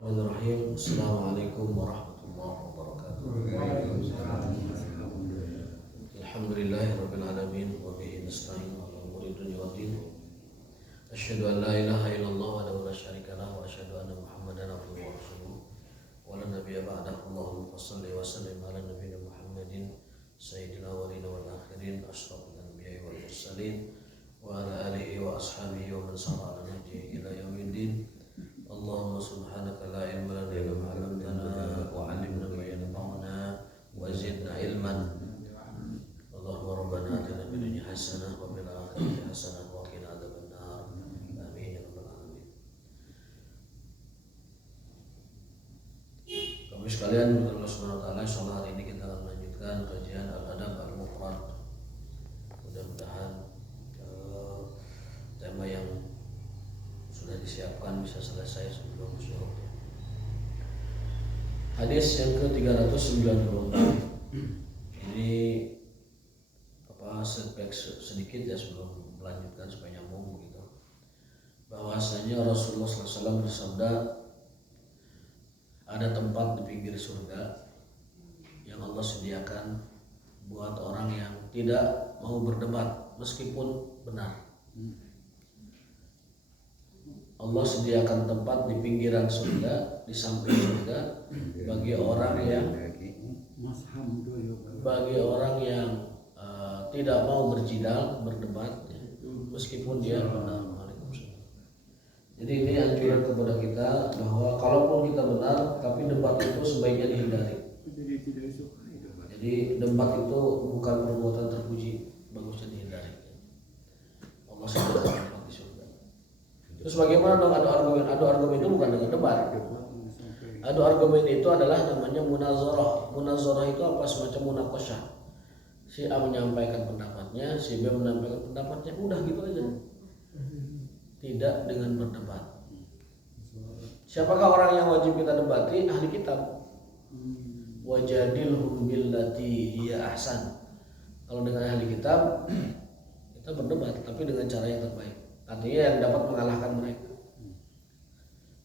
Bismillahirrahmanirrahim. Assalamualaikum warahmatullahi wabarakatuh. Alhamdulillahirabbil alamin wa bihi nasta'in ala umuri dunya waddin. Asyhadu an la ilaha illallah wa la syarika lahu wa asyhadu anna Muhammadan abduhu wa rasuluh. Wa la nabiyya ba'dahu. Allahumma shalli wa sallim ala nabiyyina Muhammadin sayyidil awwalin wal akhirin asyrafil anbiya'i wal mursalin wa ala alihi wa ashabihi wa man sara ala nahjihi ila yaumiddin. Allahumma subhanaka la ilma lana illa ma 'allamtana wa 'allimna ma yanfa'una wa zidna ilman. Allahumma rabbana atina fid dunya hasanah wa fil akhirati hasanah wa qina adzabannar. Amin ya rabbal alamin. Kami sekalian, Allah Subhanahu wa taala, insyaallah hari ini kita akan melanjutkan kajian Al-Adab Al-Mufrad. Mudah-mudahan tema yang sudah disiapkan bisa selesai sebelum zuhur. Hadis yang ke-396. Ini setback sedikit ya sebelum melanjutkan supaya nyambung begitu. Bahwasanya Rasulullah SAW bersabda, ada tempat di pinggir surga yang Allah sediakan buat orang yang tidak mau berdebat meskipun benar. Allah sediakan tempat di pinggiran surga, di samping surga bagi orang yang tidak mau berjidal, berdebat meskipun dia benar. Jadi ini anjuran kepada kita bahwa kalaupun kita benar, tapi debat itu sebaiknya dihindari. Jadi debat itu bukan perbuatan terpuji, bagusnya dihindari. Allah sediakan tempat di surga. Terus bagaimana dong adu argumen? Adu argumen itu bukan dengan debat. Adu argumen itu adalah namanya munazarah. Munazarah itu apa? Semacam munaqasyah. Si A menyampaikan pendapatnya, si B menyampaikan pendapatnya, udah gitu aja. Tidak dengan berdebat. Siapakah orang yang wajib kita debati? Ahli kitab. Wajadilhum billati hiya ahsan. Kalau dengan ahli kitab kita berdebat, tapi dengan cara yang terbaik. Artinya yang dapat mengalahkan mereka.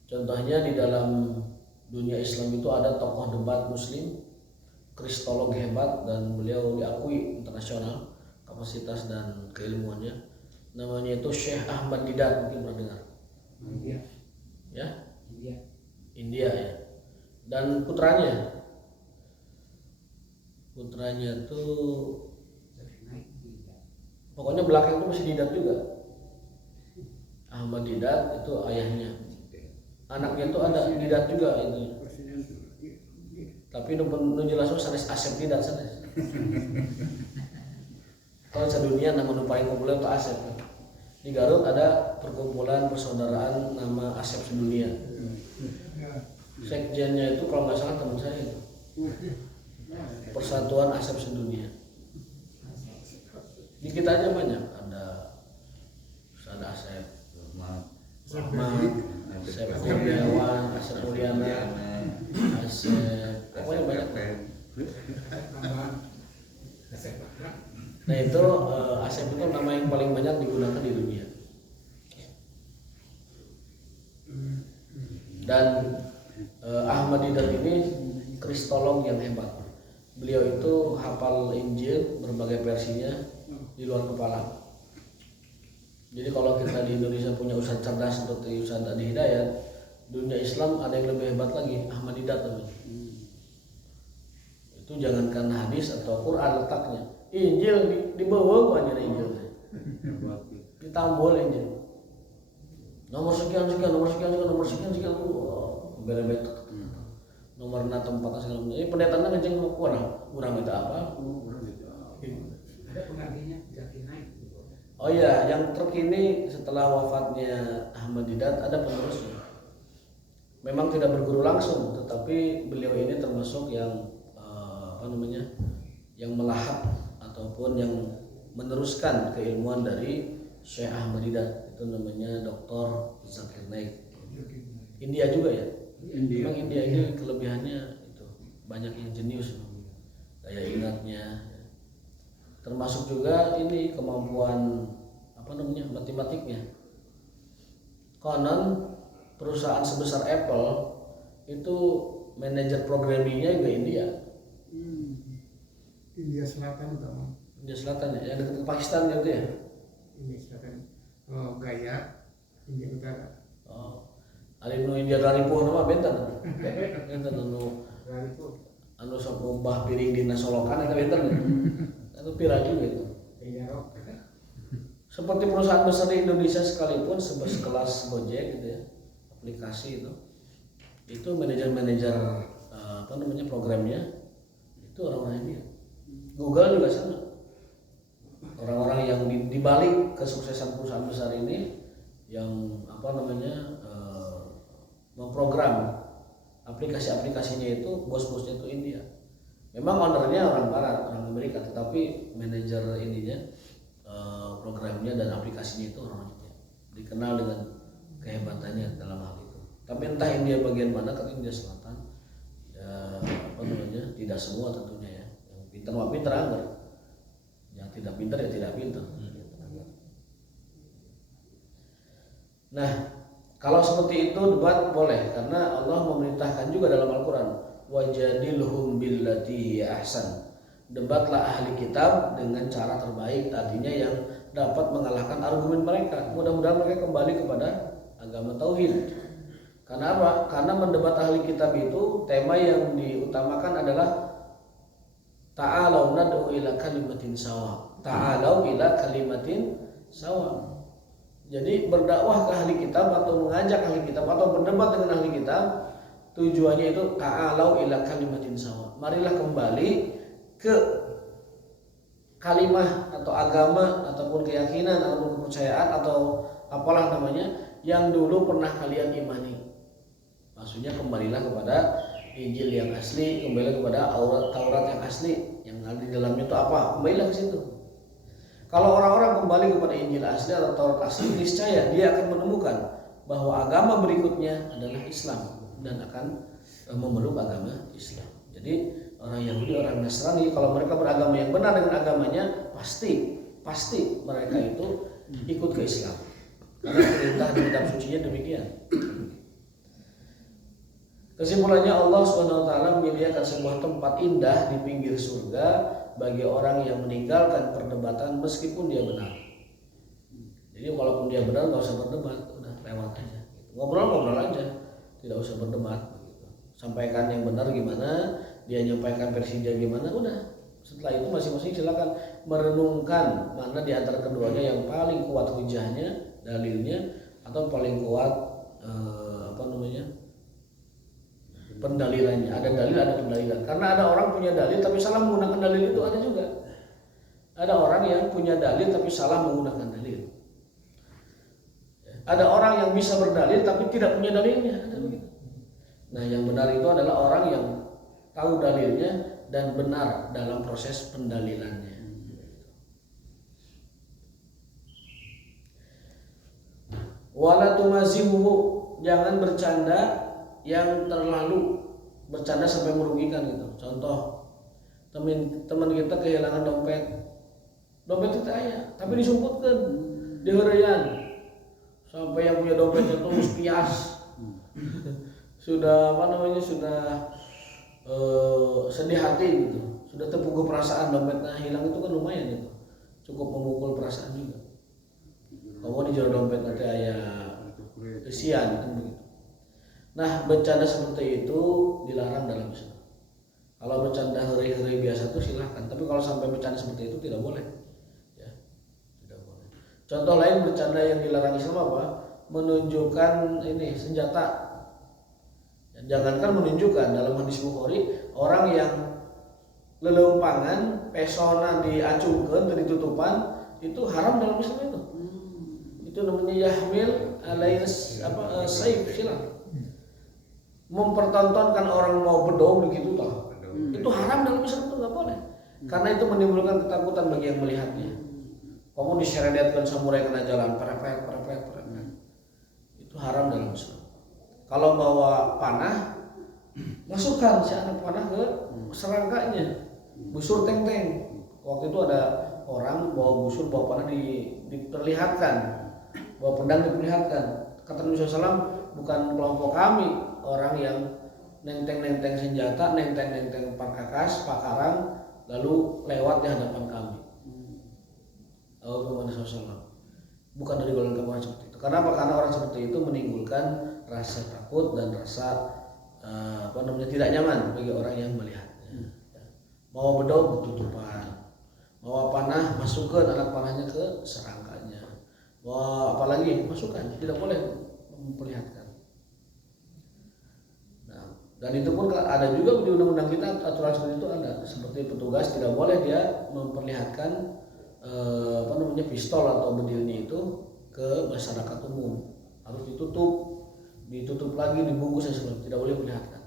Contohnya di dalam dunia Islam itu ada tokoh debat muslim, kristolog hebat, dan beliau diakui internasional kapasitas dan keilmuannya. Namanya itu Syekh Ahmad Didat, mungkin pernah dengar. India ya. Dan putranya tuh pokoknya belakang itu masih Didat juga. Ahmad Didat itu ayahnya. Anaknya itu ada Didat juga itu. Tapi nu jelas sanes Asep Didat sanes. Kalau sedunia nama nu paling populer itu Asep. Di Garut ada perkumpulan persaudaraan nama Asep sedunia. Sekjennya itu kalau nggak salah teman saya itu. Persatuan Asep sedunia. Di kita aja banyak ada Asep Rahmat, Asep Kurniawan, Asep Mulyana, Asep, pokoknya banyak. Nah itu Asep itu nama yang paling banyak digunakan di dunia. Dan Ahmad Didat ini kristolog yang hebat. Beliau itu hafal Injil berbagai versinya di luar kepala. Jadi kalau kita di Indonesia punya ustadz cerdas seperti Ustadz Adi Hidayat, dunia Islam ada yang lebih hebat lagi, Ahmad Didat namanya. Itu jangankan hadis atau Quran letaknya, Injil di bawah aja Injil, ditambol Injil. Nomor sekian, beda-beda. Nomor tempat segala macam. Ini pendetanya ngejeng kurang itu apa? Ada penggantinya Zakir Naik. Oh iya, yang terkini setelah wafatnya Ahmad Didat ada penerusnya. Memang tidak berguru langsung, tetapi beliau ini termasuk yang yang melahap ataupun yang meneruskan keilmuan dari Syekh Ahmad Didat. Itu namanya Dr. Zakir Naik. India juga ya. Memang India ini kelebihannya itu banyak yang jenius, daya ingatnya. Termasuk juga ini kemampuan matematiknya. Konon perusahaan sebesar Apple itu manajer programmingnya juga India. India Selatan utama. India Selatan ya, yang dekat ke Pakistan gitu ya. India Selatan. Oh, Gaya, India Utara. Oh, ari nu India Raripuh nama benten. Benten anu sok mbah piring dina solokan eta benten. Itu pira juga itu. Iya, Seperti perusahaan besar di Indonesia sekalipun sekelas Gojek gitu ya, aplikasi itu manajer-manajer programnya itu orang-orang India. Google juga sama. Orang-orang yang di balik kesuksesan perusahaan besar ini yang memprogram aplikasi-aplikasinya itu bos-bosnya itu India. Memang ownernya orang Barat, orang Amerika, tetapi manajer ininya programnya dan aplikasinya itu orang India. Dikenal dengan kehebatannya dalam hal itu. Tapi entah India bagian mana, kan India Selatan ya, tidak semua tentunya ya. Yang pintar mah pintar anggar. Yang tidak pintar ya tidak pintar. Nah, kalau seperti itu debat boleh karena Allah memerintahkan juga dalam Al-Qur'an, wajadilhum billati ahsan. Debatlah ahli kitab dengan cara terbaik, artinya yang dapat mengalahkan argumen mereka. Mudah-mudahan mereka kembali kepada agama tauhid. Karena apa? Karena mendebat ahli kitab itu tema yang diutamakan adalah ta'alau nad'u ila kalimatin sawa. Ta'alau ila kalimatin sawa. Jadi berdakwah ke ahli kitab atau mengajak ahli kitab atau berdebat dengan ahli kitab, tujuannya itu ta'alau ila kalimatin sawa. Marilah kembali ke kalimah atau agama ataupun keyakinan ataupun kepercayaan atau apalah namanya yang dulu pernah kalian imani. Maksudnya kembalilah kepada Injil yang asli, kembalilah kepada Taurat yang asli, yang ada di dalamnya itu apa? Kembalilah ke situ. Kalau orang-orang kembali kepada Injil asli atau Taurat asli, niscaya dia akan menemukan bahwa agama berikutnya adalah Islam dan akan memeluk agama Islam. Jadi orang Yahudi, orang Nasrani, kalau mereka beragama yang benar dengan agamanya, pasti mereka itu ikut ke Islam. Karena perintah di kitab sucinya demikian. Kesimpulannya, Allah SWT menyediakan sebuah tempat indah di pinggir surga bagi orang yang meninggalkan perdebatan meskipun dia benar. Jadi walaupun dia benar nggak usah berdebat, udah lewat aja. Ngobrol-ngobrol aja, tidak usah berdebat. Sampaikan yang benar gimana, dia nyampaikan versi dia gimana, udah. Setelah itu masing-masing silakan merenungkan mana di antara keduanya yang paling kuat hujahnya, dalilnya, atau paling kuat pendalilannya. Ada dalil, ada pendalilan. Karena ada orang punya dalil tapi salah menggunakan dalil itu, ada juga. Ada orang yang punya dalil tapi salah menggunakan dalil. Ada orang yang bisa berdalil tapi tidak punya dalilnya, ada begitu. Nah, yang benar itu adalah orang yang tahu dalilnya dan benar dalam proses pendalilannya. Wala tumazihu, jangan bercanda yang terlalu bercanda sampai merugikan gitu. Contoh, teman kita kehilangan dompet itu ayah, tapi disumputkan di heureyan sampai yang punya dompetnya terus pias. Sudah sedih hati gitu, sudah terpukul perasaan dompetnya hilang, itu kan lumayan itu, cukup memukul perasaan juga. Kamu di jero dompet nanti ayah kesian kan begitu. Nah, bercanda seperti itu dilarang dalam Islam. Kalau bercanda hari-hari biasa itu silahkan, tapi kalau sampai bercanda seperti itu tidak boleh. Ya, tidak boleh. Contoh lain bercanda yang dilarang Islam apa? Menunjukkan ini senjata. Jangankan menunjukkan, dalam hadis Bukhari, orang yang lelempangan, pesona diacungkan, ditutupan, itu haram dalam Islam itu. Itu namanya yahmil alainas saif silang. Mempertontonkan orang mau bedong begitu toh. Itu haram dalam Islam, itu nggak boleh. Karena itu menimbulkan ketakutan bagi yang melihatnya. Kamu diseredetkan samurai kena jalan, perepet. Itu haram dalam Islam. Kalau bawa panah, masukkan si anak panah ke serangkanya, busur teng-teng. Waktu itu ada orang bawa busur, bawa panah diperlihatkan, bawa pedang diperlihatkan. Kata Nabi SAW, bukan kelompok kami orang yang nenteng senjata, nenteng perkakas, pakarang, lalu lewat di hadapan kami. Muhammad SAW bukan dari golongan orang seperti itu. Kenapa? Karena orang seperti itu menimbulkan rasa takut dan rasa tidak nyaman bagi orang yang melihatnya. Mau bedog tutupan, mau panah masukkan anak panahnya ke serangkanya, mau apalagi masukkan, tidak boleh memperlihatkan. Dan itu pun ada juga di undang-undang kita aturan seperti itu ada, seperti petugas tidak boleh dia memperlihatkan pistol atau bedilnya itu ke masyarakat umum, harus ditutup lagi, dibungkus dan sebagainya, tidak boleh perlihatkan.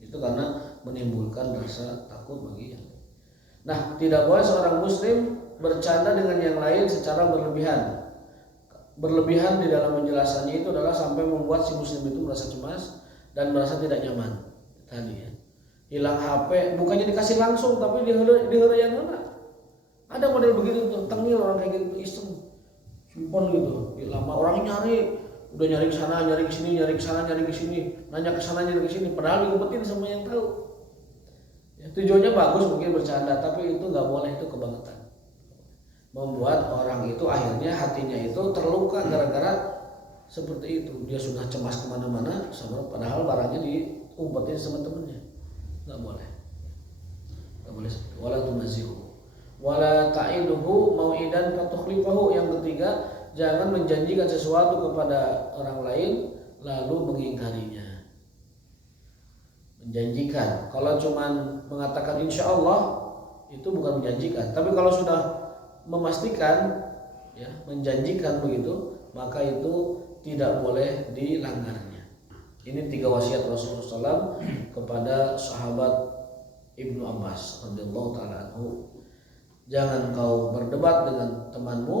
Itu karena menimbulkan rasa takut bagi yang lain. Nah, tidak boleh seorang muslim bercanda dengan yang lain secara berlebihan. Berlebihan di dalam penjelasannya itu adalah sampai membuat si muslim itu merasa cemas dan merasa tidak nyaman. Tadi ya, hilang HP bukannya dikasih langsung tapi diheureuyang heula. Ada model begitu tuh, tengil orang kayak gitu, iseng simpen gitu. Lama orang nyari, udah nyari ke sana, nyari ke sini, nyari ke sana, nyari ke sini, nanya ke sana, nyari ke sini, padahal diumpetin sama yang tahu. Ya, tujuannya bagus mungkin bercanda, tapi itu nggak boleh, itu kebangetan. Membuat orang itu akhirnya hatinya itu terluka gara-gara seperti itu. Dia sudah cemas kemana-mana, padahal barangnya diumpetin sama temennya. Nggak boleh. Nggak boleh seperti itu. Wala tumazihu, wala ta'iduhu mau'idan fatukhlifahu. Yang ketiga, jangan menjanjikan sesuatu kepada orang lain lalu mengingkarinya. Menjanjikan, kalau cuman mengatakan insya Allah itu bukan menjanjikan. Tapi kalau sudah memastikan, ya, menjanjikan begitu, maka itu tidak boleh dilanggarnya. Ini 3 wasiat Rasulullah SAW kepada sahabat Ibnu Abbas radhiyallahu taala anhu. Jangan kau berdebat dengan temanmu,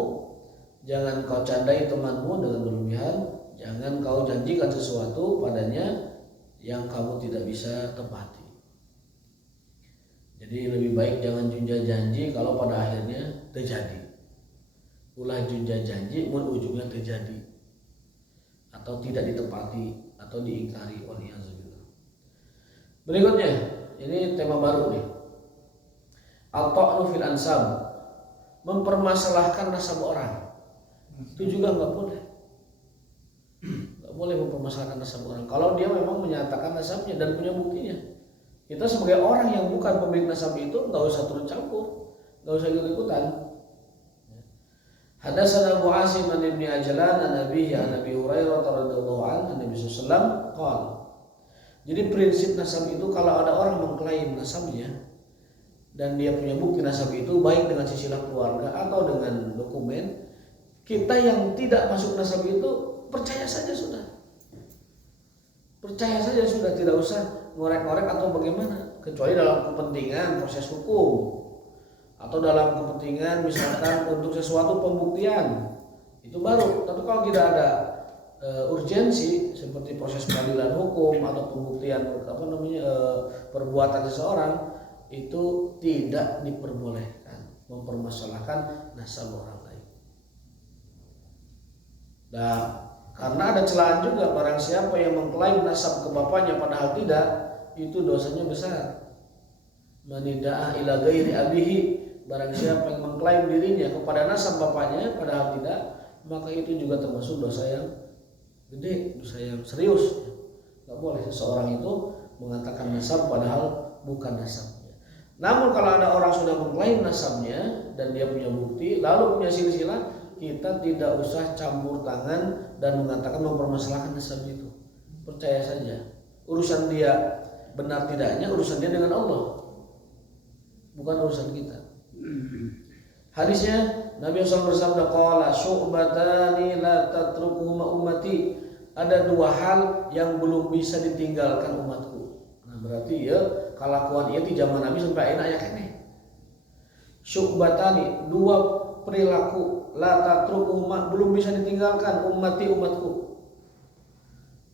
jangan kau candai temanmu dengan berlebihan, jangan kau janjikan sesuatu padanya yang kamu tidak bisa tepati. Jadi lebih baik jangan junja janji kalau pada akhirnya terjadi. Ulah junja janji mun ujungnya terjadi atau tidak ditepati atau diingkari. Waliyahzubillah. Berikutnya, ini tema baru nih. Al-ta'nu fil ansab, mempermasalahkan nasab orang. Itu juga nggak boleh. Nggak boleh mempermasalahkan nasab orang. Kalau dia memang menyatakan nasabnya dan punya buktinya. Kita sebagai orang yang bukan pemilik nasab itu nggak usah turut campur, nggak usah ikut-ikutan. Hadatsana Abu Asim an Ibnu Ajlan an Nabi Hurairah radhiyallahu anhu Nabi sallallahu alaihi wasallam. Jadi prinsip nasab itu kalau ada orang mengklaim nasabnya dan dia punya bukti nasab itu baik dengan silsilah keluarga atau dengan dokumen, kita yang tidak masuk nasab itu percaya saja sudah. Percaya saja sudah, tidak usah ngorek-ngorek atau bagaimana, kecuali dalam kepentingan proses hukum atau dalam kepentingan misalkan untuk sesuatu pembuktian itu baru. Tapi kalau tidak ada urgensi seperti proses peradilan hukum atau pembuktian perbuatan seseorang, itu tidak diperbolehkan mempermasalahkan nasab orang lain. Nah, karena ada celaan juga, barang siapa yang mengklaim nasab ke bapaknya padahal tidak, itu dosanya besar. Manida'a ila ghairi abihi, barang siapa yang mengklaim dirinya kepada nasab bapaknya padahal tidak, maka itu juga termasuk dosa yang gede, dosa yang serius. Nggak boleh seseorang itu mengatakan nasab padahal bukan nasabnya. Namun kalau ada orang sudah mengklaim nasabnya dan dia punya bukti lalu punya silsilah, kita tidak usah campur tangan dan mengatakan mempermasalahkan nasabnya itu. Percaya saja, urusan dia benar tidaknya urusan dia dengan Allah, bukan urusan kita. Hadisnya Nabi SAW bersabda, qala syu'batani la tatrukuhuma ummati, ada 2 hal yang belum bisa ditinggalkan umatku. Nah berarti ya kelakuan ia di zaman Nabi sampai akhirnya aya keneh. Syu'batani, 2 perilaku, la tatrukuhuma, belum bisa ditinggalkan umatku.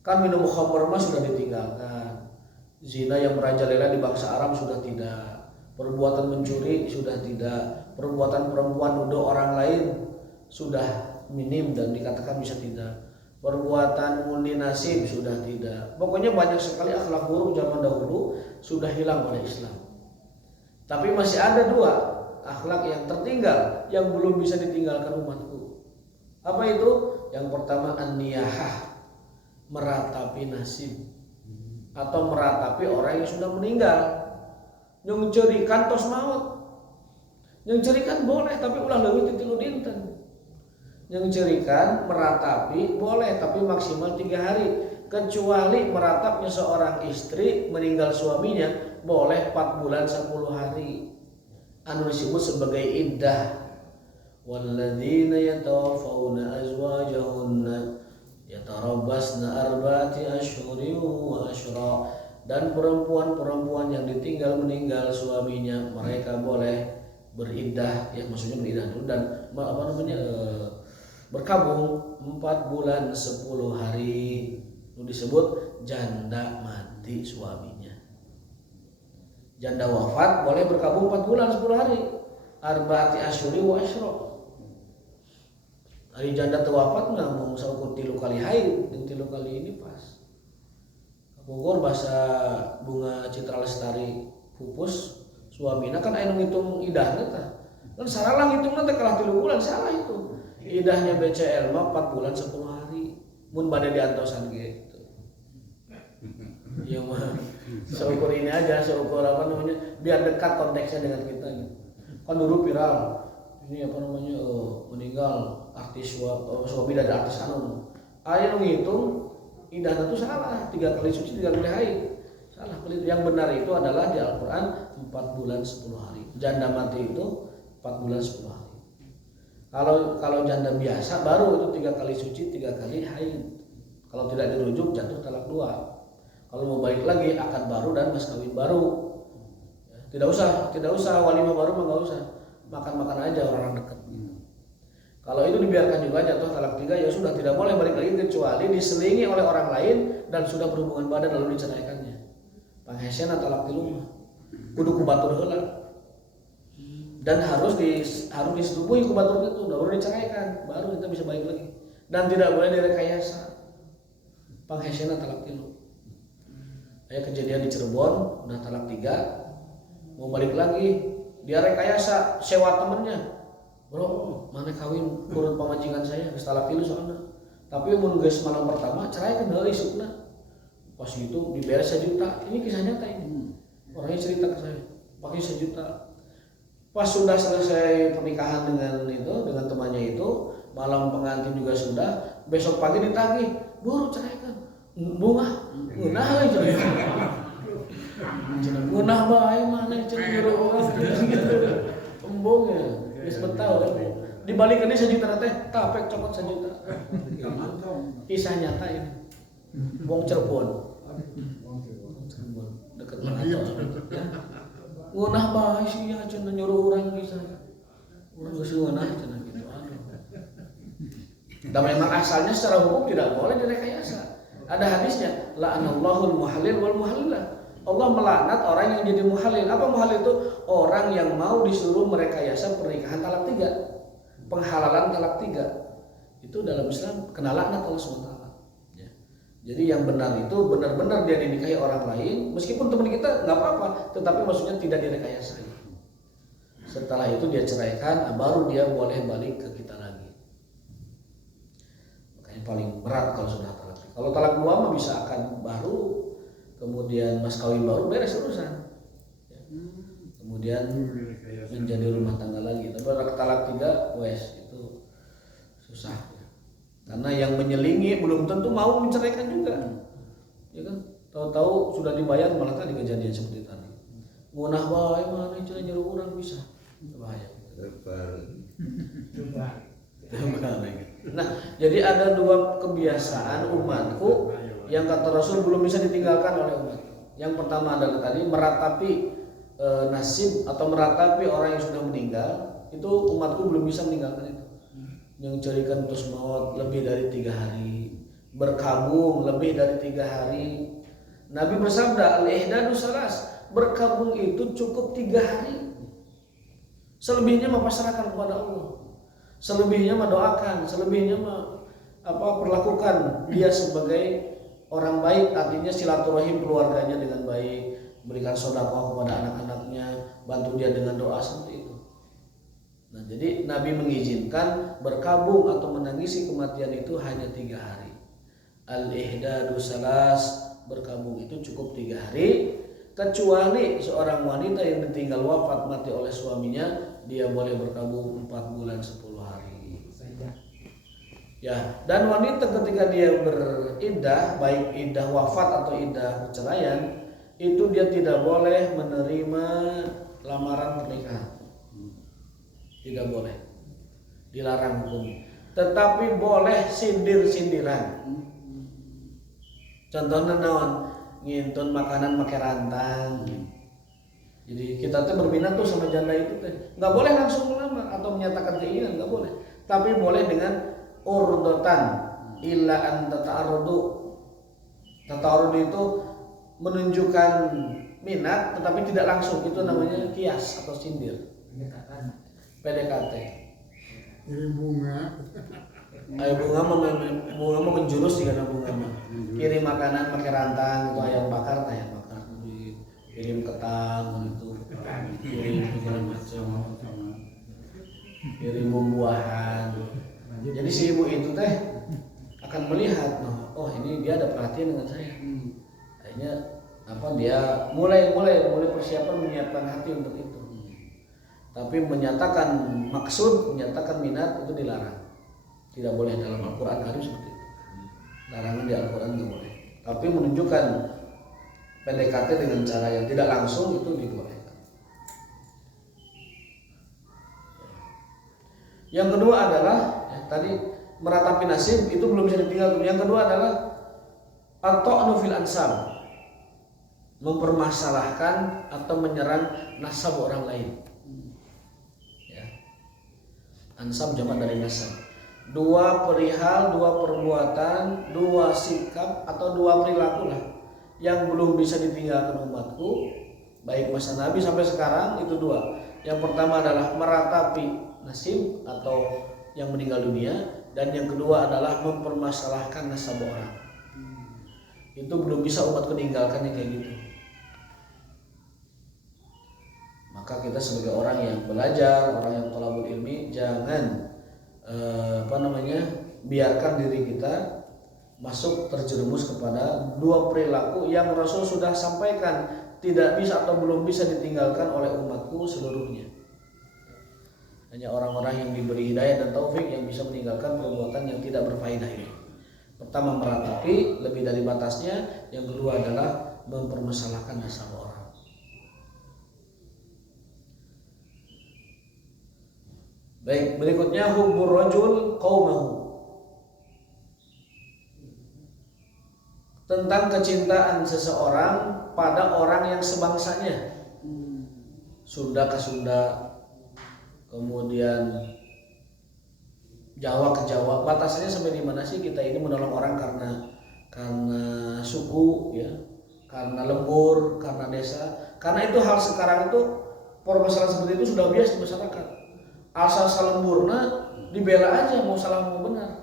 Kan minum khamr mah sudah ditinggalkan, zina yang merajalela di bangsa Arab sudah tidak, perbuatan mencuri sudah tidak, perbuatan perempuan nuduh orang lain sudah minim dan dikatakan bisa tidak. perbuatan mengundi nasib sudah tidak. Pokoknya banyak sekali akhlak buruk zaman dahulu sudah hilang oleh Islam. Tapi masih ada dua akhlak yang tertinggal yang belum bisa ditinggalkan umatku. Apa itu? Yang pertama an-niyahah, meratapi nasib atau meratapi orang yang sudah meninggal. Nyungcerikan tos maut. Nyungcerikan boleh tapi ulah leuwih ti 3 dinten. Nyungcerikan meratapi boleh tapi maksimal 3 hari. Kecuali meratapnya seorang istri meninggal suaminya boleh 4 bulan 10 hari. Anu disebut sebagai iddah. Walladzina yatawaffawna azwajahunna yatarabbasna arba'ati asyhurin wa asyra. Dan perempuan-perempuan yang ditinggal meninggal suaminya mereka boleh beriddah, ya maksudnya beriddah dulu dan berkabung 4 bulan 10 hari. Itu disebut janda mati suaminya. Janda wafat boleh berkabung 4 bulan 10 hari. Arba'ati asyhuri wa asyra. Hari janda wafat mah mau saukur 3 kali haid, dan 3 kali ini pas. Bogor bahasa Bunga Citra Lestari pupus suamina kan aya nu ngitung idahna tah. Kan salah ngitungna teh kalah 3 bulan, salah itu. Idahnya BCL mah 4 bulan 10 hari. Mun bade diantosan gitu. Ya mah seukur ini aja, seukur apa namanya, biar dekat konteksnya dengan kita gitu. Kan dulu viral ini apa namanya meninggal artis suami dari artis anu. Aya nu ngitung idahna itu salah, 3 kali suci 3 kali haid. Salah. Yang benar itu adalah di Al-Qur'an 4 bulan 10 hari. Janda mati itu 4 bulan 10 hari. Kalau janda biasa baru itu 3 kali suci 3 kali haid. Kalau tidak dirujuk jatuh talak 2. Kalau mau balik lagi akad baru dan mas kawin baru. Tidak usah walimah baru mah nggak usah. Makan aja orang dekat. Kalau itu dibiarkan juga jatuh talak 3 ya sudah, tidak boleh balik lagi kecuali diselingi oleh orang lain dan sudah berhubungan badan lalu diceraikannya. Panghesena talak 3 kudu ku batur heula. Dan harus disetubuhi ku batur itu baru diceraikan, baru kita bisa balik lagi. Dan tidak boleh direkayasa. Panghesena talak 3. Kayak kejadian di Cirebon udah talak 3 mau balik lagi, dia rekayasa sewa temennya. Bro, mana kawin kurun pamajikan saya, geus talak 3 soalnya. Tapi mun geus malam pertama cerai kan deui isukna. Pas gitu diberes 1 juta. Ini kisah nyata ini. Orangnya cerita ke saya, pakai 1 juta. Pas sudah selesai pernikahan dengan temannya itu, malam pengantin juga sudah, besok pagi ditagih, "Buru ceraikan." Bunga, ngeunah aja. Ngeunah bae mana cenah nyuruh orang gitu. Embung ya. Geus betau kan. Dibalikan ini 1 juta teh, tapek copot 1 juta. Kisah nyata ini. Wong Cirebon. Dekat Manato. Ngeunah bae sih ya cenah nyuruh urang kisah. Urang geus ngeunah cenah gitu. Dan memang asalnya secara hukum tidak boleh direkayasa. Ada hadisnya, la'anallahul muhallil wal muhallilah. Allah melaknat orang yang jadi muhalil. Apa muhalil itu? Orang yang mau disuruh merekayasa pernikahan talak 3, penghalalan talak 3. Itu dalam Islam kena laknat Allah SWT. Ya. Jadi yang benar itu benar-benar dia dinikahi orang lain, meskipun teman kita nggak apa-apa, tetapi maksudnya tidak direkayasa. Setelah itu dia ceraikan, baru dia boleh balik ke kita lagi. Makanya paling berat kalau sudah talak 3. Kalau talak 2 mah bisa akan baru, kemudian mas kawin baru, beres urusan. Ya. Kemudian menjadi rumah tangga lagi. Tapi talak 3 wes itu susah ya. Karena yang menyelingi belum tentu mau menceraikan juga. Ya kan? Tahu-tahu sudah dibayar malah tadi kejadian seperti tadi. Ngunah bae mana cenah nyuruh urang bisa. Bahaya. Nah, jadi ada 2 kebiasaan umatku yang kata Rasul belum bisa ditinggalkan oleh umat. Yang pertama adalah tadi meratapi nasib atau meratapi orang yang sudah meninggal. Itu umatku belum bisa meninggalkan itu. Yang carikan terus maut lebih dari 3 hari, berkabung lebih dari 3 hari. Nabi bersabda, al-ihdadu salas, berkabung itu cukup 3 hari. Selebihnya mah pasrahkan kepada Allah. Selebihnya mah doakan, selebihnya mah perlakukan dia sebagai orang baik, artinya silaturahim keluarganya dengan baik, berikan sedekah kepada anak-anaknya, bantu dia dengan doa seperti itu. Nah, jadi Nabi mengizinkan berkabung atau menangisi kematian itu hanya 3 hari. Al-ihdadu salas, berkabung itu cukup 3 hari, kecuali seorang wanita yang ditinggal wafat mati oleh suaminya, dia boleh berkabung 4 bulan 10 hari. Ya, dan wanita ketika dia beriddah, baik iddah wafat atau iddah perceraian, itu dia tidak boleh menerima lamaran pernikahan. Tidak boleh. Dilarang hukum. Tetapi boleh sindir-sindiran. Contohnya naon? Ngintun makanan pakai rantang. Jadi kita tuh berminat tuh sama janda itu teh. Enggak boleh langsung melamar atau menyatakan keinginan, enggak boleh. Tapi boleh dengan urdotan illa an tata'arrudu. Tata'arrudu itu menunjukkan minat tetapi tidak langsung, itu namanya kias atau sindir. PDKT. Kirim bunga. Ayo bunga mah menjurus juga bunga mah. Kirim makanan pakai rantang itu ayam bakar, kirim ketang gitu. Kirim segala macam. Kirim buah-buahan. Jadi si ibu itu teh akan melihat, oh ini dia ada perhatian dengan saya. Akhirnya dia mulai persiapan, menyiapkan hati untuk itu. Tapi menyatakan maksud, menyatakan minat itu dilarang. Tidak boleh dalam Al-Quran Karim seperti itu. Larangan di Al-Quran tidak boleh. Tapi menunjukkan PDKT dengan cara yang tidak langsung itu dibolehkan. Yang kedua adalah tadi meratapi nasib itu belum bisa ditinggal. Yang kedua adalah at-ta'nu fil ansab, mempermasalahkan atau menyerang nasab orang lain. Ya. Ansab jamak dari nasab. 2 perihal, 2 perbuatan, 2 sikap atau 2 perilaku lah yang belum bisa ditinggalkan umatku, baik masa Nabi sampai sekarang, itu 2. Yang pertama adalah meratapi nasib atau yang meninggal dunia, dan yang kedua adalah mempermasalahkan nasab orang. Itu belum bisa umat meninggalkan yang kayak gitu. Maka kita sebagai orang yang belajar, orang yang thalabul ilmi, jangan biarkan diri kita masuk terjerumus kepada 2 perilaku yang Rasul sudah sampaikan tidak bisa atau belum bisa ditinggalkan oleh umatku seluruhnya. Hanya orang-orang yang diberi hidayah dan taufik yang bisa meninggalkan perbuatan yang tidak berfaedah ini. Pertama, meratapi lebih dari batasnya. Yang kedua adalah mempermasalahkan nasab orang. Baik, berikutnya hubbur rajul qaumahu. Tentang kecintaan seseorang pada orang yang sebangsanya. Sunda ke Sunda, kemudian Jawa ke Jawa. Batasannya sampai di mana sih kita ini menolong orang karena suku, ya, karena lembur, karena desa? Karena itu hal sekarang itu permasalahan seperti itu sudah biasa di masyarakat. Asal salemburna dibela aja, mau salah mau benar.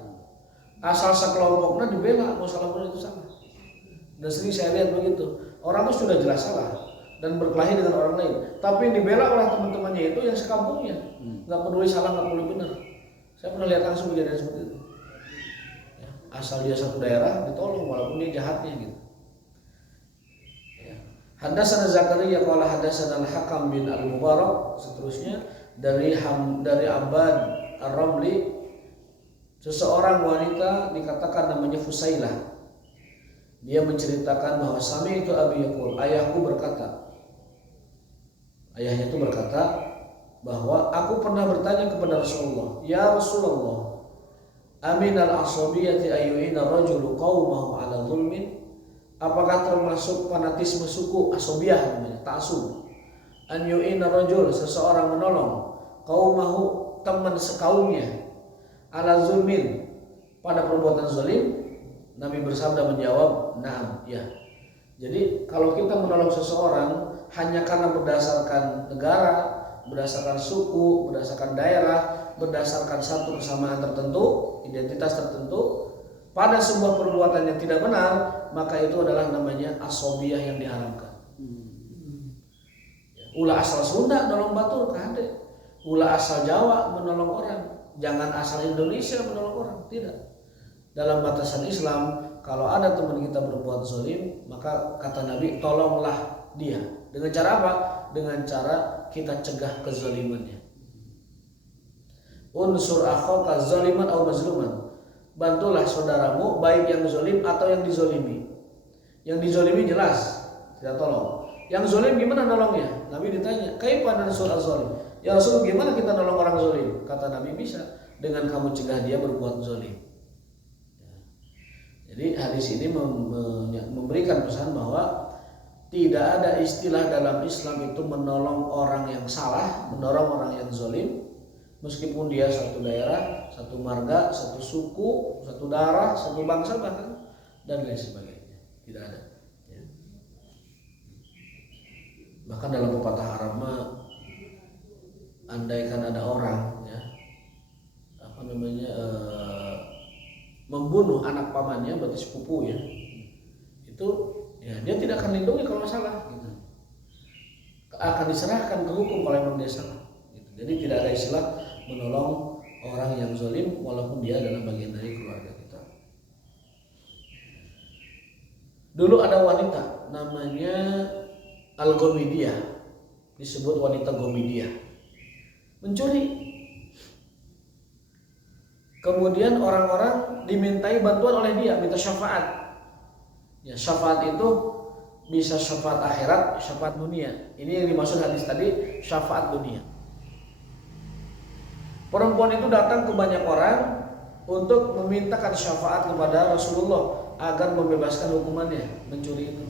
Asal sekelompoknya dibela, mau salah benar itu sama. Dan sering saya lihat begitu. Orang itu sudah jelas salah dan berkelahi dengan orang lain, tapi yang dibela oleh teman-temannya itu yang sekampungnya, nggak peduli salah, nggak peduli benar. Saya pernah lihat langsung kejadian seperti itu. Ya, asal dia satu daerah ditolong walaupun dia jahatnya gitu. Ya. Hadatsana Zakaria qala hadatsana Al-Hakam bin Al-Mubarak, seterusnya dari Abbad Ar-Ramli, seseorang wanita dikatakan namanya Fusailah. Dia menceritakan bahwa sami itu abi yaqul, ayahku berkata. Ayahnya itu berkata bahwa aku pernah bertanya kepada Rasulullah, ya Rasulullah, aminal asabiyati ayyuina rajulu qaumahu ala zulmin? Apakah termasuk fanatisme suku, asobiyah namanya, ta'assub? An yu'ina rajul, seseorang menolong qaumahu, teman sekaumnya, ala zulmin, pada perbuatan zalim? Nabi bersabda menjawab, na'am, ya. Jadi kalau kita menolong seseorang hanya karena berdasarkan negara, berdasarkan suku, berdasarkan daerah, berdasarkan satu kesamaan tertentu, identitas tertentu, pada sebuah perbuatan yang tidak benar, maka itu adalah namanya asobiyah yang diharamkan. Ulah asal Sunda nolong batur kade, ulah asal Jawa menolong orang, jangan asal Indonesia menolong orang, tidak. Dalam batasan Islam, kalau ada teman kita berbuat zalim, maka kata Nabi, tolonglah dia. Dengan cara apa? Dengan cara kita cegah kezalimannya. Unsur akhaka zaliman atau mazluman. Bantulah saudaramu baik yang zalim atau yang dizalimi. Yang dizalimi jelas tidak tolong. Yang zalim gimana nolongnya? Nabi ditanya, "Kaifa nansur az-zalim?" Ya Rasul, gimana kita nolong orang zalim? Kata Nabi, bisa dengan kamu cegah dia berbuat zalim. Jadi hadis ini memberikan pesan bahwa tidak ada istilah dalam Islam itu menolong orang yang salah, menolong orang yang zalim, meskipun dia satu daerah, satu marga, satu suku, satu darah, satu bangsa bahkan, dan lain sebagainya. Tidak ada. Ya. Bahkan dalam pepatah Arab mah, andaikan ada orang, ya, membunuh anak pamannya, berarti sepupu ya, itu ya dia tidak akan lindungi kalau salah, gitu. Akan diserahkan ke hukum kalau memang dia salah. Gitu. Jadi tidak ada istilah menolong orang yang zalim walaupun dia adalah bagian dari keluarga kita. Dulu ada wanita namanya Al-Gomidiyah, disebut wanita Gomidiyah, mencuri. Kemudian orang-orang dimintai bantuan oleh dia, minta syafaat. Ya, syafaat itu bisa syafaat akhirat, syafaat dunia. Ini yang dimaksud hadis tadi, syafaat dunia. Perempuan itu datang ke banyak orang untuk memintakan syafaat kepada Rasulullah agar membebaskan hukumannya mencuri itu.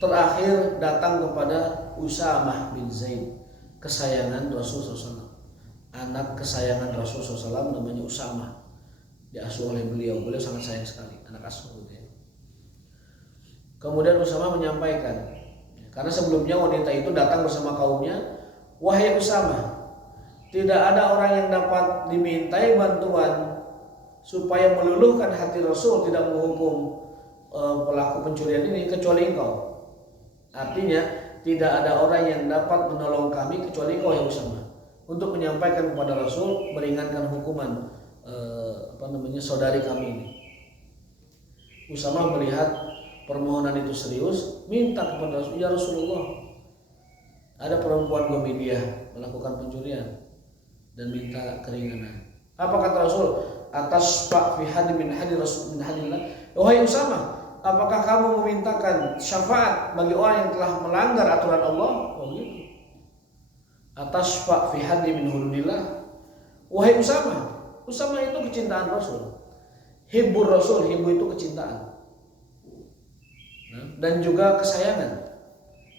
Terakhir datang kepada Usamah bin Zaid, kesayangan Rasulullah SAW. Anak kesayangan Rasulullah SAW namanya Usamah, diasuh oleh beliau sangat sayang sekali, anak asuh gitu ya. Kemudian Usamah menyampaikan, karena sebelumnya wanita itu datang bersama kaumnya, "Wahai Usamah, tidak ada orang yang dapat dimintai bantuan supaya meluluhkan hati Rasul tidak menghukum pelaku pencurian ini kecuali engkau." Artinya tidak ada orang yang dapat menolong kami kecuali engkau yang Usamah, untuk menyampaikan kepada Rasul meringankan hukuman saudari kami ini. Usamah melihat permohonan itu serius, minta kepada Rasul, "Ya Rasulullah, ada perempuan Gomidiyah melakukan pencurian dan minta keringanan." Apa kata Rasul? "Atas Pak fi hadi min hadi Rasul min hadillah." Wahai Usamah, apakah kamu memintakan syafaat bagi orang yang telah melanggar aturan Allah? Oh gitu. Atas Pak fi hadi min hududillah. Wahai Usamah, Usamah itu kecintaan Rasul. Hibbur Rasul, hibbu itu kecintaan. Dan juga kesayangan.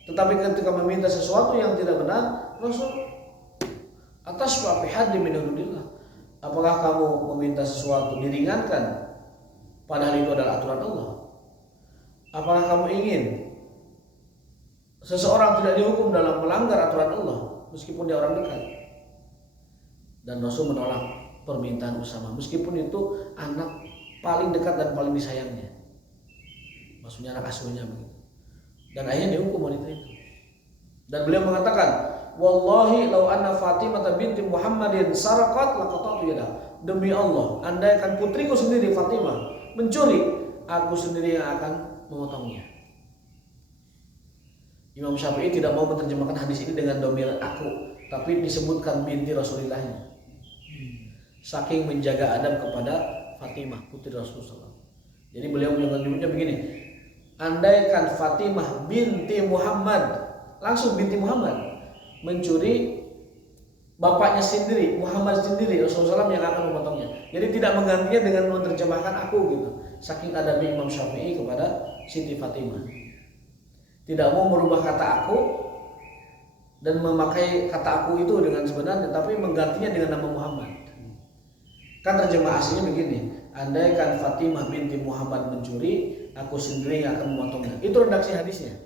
Tetapi ketika meminta sesuatu yang tidak benar, Rasul atas Pak fi hadi min hududillah. Apakah kamu meminta sesuatu diringankan padahal itu adalah aturan Allah? Apakah kamu ingin seseorang tidak dihukum dalam melanggar aturan Allah meskipun dia orang dekat? Dan Rasul menolak permintaan Usamah meskipun itu anak paling dekat dan paling disayangnya, maksudnya anak asuhnya begitu. Dan akhirnya dihukum wanita itu. Dan beliau mengatakan, "Wallahi law anna Fatimah binti Muhammadin saraqat laqata'tu yadah." Demi Allah, andaikan putriku sendiri Fatimah mencuri, aku sendiri yang akan memotongnya. Imam Syafi'i tidak mau menerjemahkan hadis ini dengan domir aku, tapi disebutkan binti Rasulillahnya. Saking menjaga adab kepada Fatimah putri Rasulullah. Jadi beliau menyebutnya begini, andaikan Fatimah binti Muhammad, langsung binti Muhammad, mencuri, bapaknya sendiri, Muhammad sendiri, Rasulullah SAW yang akan memotongnya. Jadi tidak menggantinya dengan menerjemahkan aku gitu. Saking adabnya Imam Syafi'i kepada Siti Fatimah. Tidak mau merubah kata aku dan memakai kata aku itu dengan sebenarnya, tapi menggantinya dengan nama Muhammad. Kan terjemah aslinya begini, andaikan Fatimah binti Muhammad mencuri, aku sendiri yang akan memotongnya. Itu redaksi hadisnya.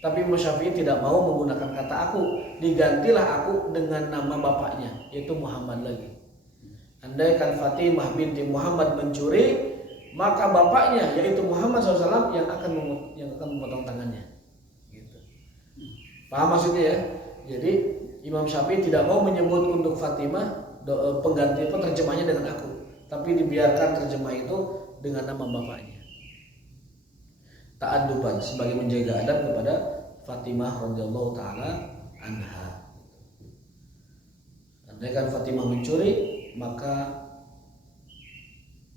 Tapi Imam Syafi'i tidak mau menggunakan kata aku, digantilah aku dengan nama bapaknya, yaitu Muhammad lagi. Andaikan Fatimah binti Muhammad mencuri, maka bapaknya yaitu Muhammad SAW yang akan memotong tangannya. Gitu. Paham maksudnya ya? Jadi Imam Syafi'i tidak mau menyebut untuk Fatimah pengganti terjemahnya dengan aku, tapi dibiarkan terjemah itu dengan nama bapaknya. Ta'adduban, sebagai menjaga adab kepada Fatimah radhiyallahu taala anha. Andaikan Fatimah mencuri, maka